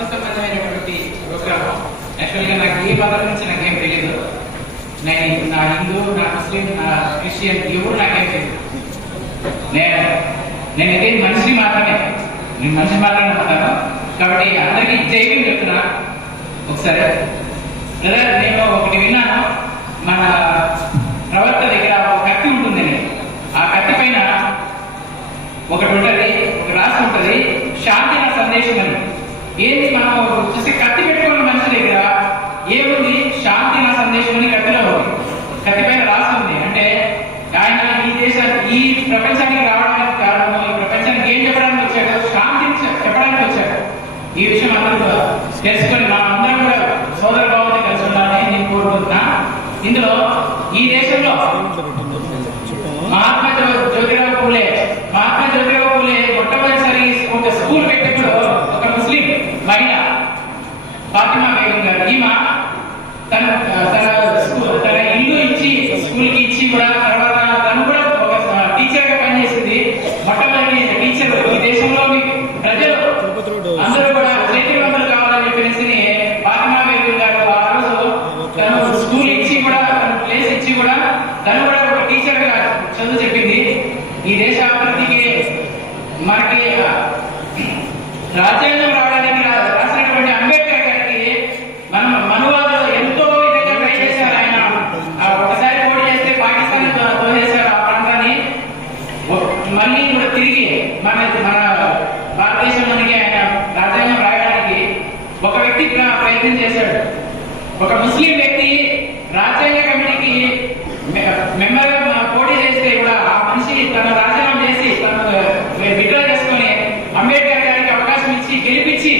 మత సంబంధమైనటువంటి ప్రోగ్రామ్ యాక్చువల్గా నాకు ఏ మతం నుంచి నాకేం తెలియదు నేను నా హిందూ నా ముస్లిం నా క్రిస్టియన్ ఎవరు నాకేం తెలియదు నేను నేనైతే మనిషిని మాత్రమే. నేను మనిషి మాత్రమే ఉంటాను కాబట్టి అందరికీ జైలు చెప్తున్నా. ఒకసారి నేను ఒకటి విన్నాను మన ప్రవక్త దగ్గర ఒక కత్తి ఉంటుంది ఆ కత్తి పైన ఒకటి ఉంటుంది ఒక రాసి ఉంటుంది శాంతి నా సందేశం అని ఏంటి మనం చూసి కత్తి పెట్టుకున్న మనిషి దగ్గర ఏముంది శాంతి నా సందేశం అని కత్తిలో ఉంది కత్తి పైన రాసి ఉంది అంటే ఆయన ఈ దేశానికి ఈ ప్రపంచానికి రావడానికి కారణము ఈ ప్రపంచానికి ఏం చెప్పడానికి వచ్చాడు శాంతి చెప్పడానికి వచ్చాడు ఈ విషయం అందరూ తెలుసుకొని మా అందరం కూడా సోదర భావంతో కలిసి ఉండాలని నేను కోరుకుంటున్నా. ఇందులో ఈ దేశంలో మహాత్మా జ్యోతిరావు పూలే మహాత్మా జ్యోతిరావు పూలే మొట్టమొదటిసారి ఒక స్కూల్ పెట్టినప్పుడు ఒక ముస్లిం మహిళ ఫాతిమా బేగం గారు. ఈమె తన తన స్కూల్ తన ఇల్లు ఇచ్చి స్కూల్కి ఇచ్చి కూడా తర్వాత తను కూడా ఒక టీచర్గా పనిచేసింది మొట్టమొదటి టీచర్ ఈ దేశంలో మీ ప్రజలు అందరూ కూడా చైతన్యవంతులు కావాలని చెప్పేసి ఫాతిమా బేగం గారు ఆ రోజు తను స్కూల్ ఇచ్చి కూడా తన ప్లేస్ ఇచ్చి కూడా తను కూడా ఒక టీచర్గా చదువు చెప్పింది దేశాభివృద్ధికి దేశ అభివృద్ధికి మనకి రాజ్యాంగం రావడానికి రాసినటువంటి అంబేద్కర్ గారికి మనం మనువాదులు ఎంతో విధంగా ట్రై చేశారు ఆయన. ఆ ఒకసారి పోటీ చేస్తే పాకిస్తాన్ తోసేశారు ఆ ప్రాంతాన్ని. మళ్ళీ ఇప్పుడు తిరిగి మన మన భారతదేశంలోనికి ఆయన రాజ్యాంగం రాయడానికి ఒక వ్యక్తి ప్రయత్నం చేశాడు. ఒక ముస్లిం వ్యక్తి రాజ్యాంగ కమిటీకి మెంబర్ పోటీ చేస్తే కూడా ఆ మనిషి తన రాజీనామా చేసి తను విడ్రా చేసుకొని అంబేద్కర్ గారికి అవకాశం ఇచ్చి గెలిపించి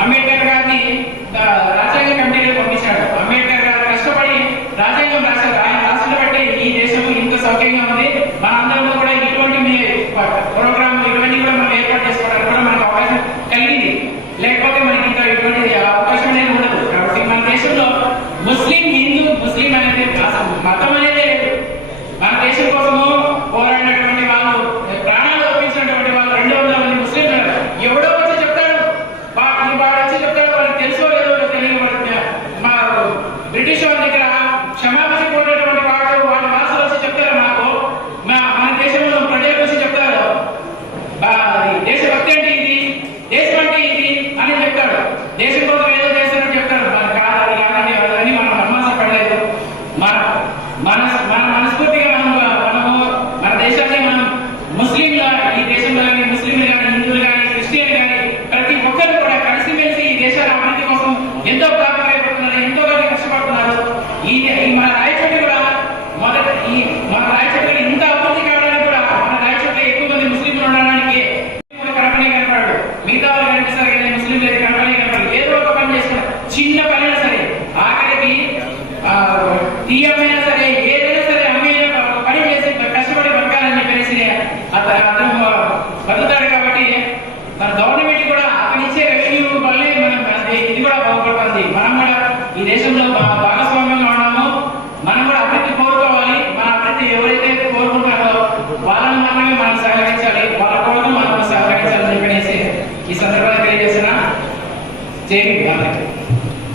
అంబేద్కర్ గారిని ఆ, రాజ్యాంగ కమిటీలో పంపించాడు అంబేద్కర్ గారు కష్టపడి రాజ్యాంగం రాశారు. ఆయన రాష్ట్రంలో బట్టి ఈ దేశం ఇంత సౌఖ్యంగా ఉంది. మన మన మన మనస్ఫూర్తిగా మనం మనము మన దేశాన్ని మనం ముస్లింల ఈ దేశంలో కానీ ముస్లింలు కానీ హిందువులు కానీ క్రిస్టియన్ కానీ ప్రతి ఒక్కరు కూడా కలిసిమెలిసి ఈ దేశాల అభివృద్ధి కోసం ఎంతో ప్రాధాన్యపడుతున్నారు ఎంతో మంది కష్టపడుతున్నారు ఈ ఈ మన రాయచోటి కూడా మొదట ఈ మన రాయచోటి ఇంత అభివృద్ధి కావడానికి కూడా మన రాయచోటి ఎక్కువ మంది ముస్లింలు ఉండడానికి కనపడే కనపడాడు మిగతా వాళ్ళు కనిపిస్తారు కానీ ముస్లింలు అయితే కనపడే కనపడదు ఏదో ఒక పని చేస్తున్నారు చిన్న పని అయినా సరే ఆఖరికి ఆ, తీయమైనా సరే ఏదైనా సరే అమ్మైనా పని చేసి కష్టపడి బతకాలని చెప్పేసి అతను అతను బతుకుతాడు కాబట్టి మన గవర్నమెంట్ కూడా అతను ఇచ్చే రెవెన్యూ వల్లే మనం ఇది కూడా బాగుపడుతుంది. మనం కూడా ఈ దేశంలో భాగస్వామ్యంగా ఉన్నాము. మనం కూడా అభివృద్ధి కోరుకోవాలి. మన అభివృద్ధి ఎవరైతే కోరుకుంటారో వాళ్ళని మాత్రమే మనం సహకరించాలి. వాళ్ళ కోసం మనం సహకరించాలని చెప్పేసి ఈ సందర్భంగా తెలియజేసిన జై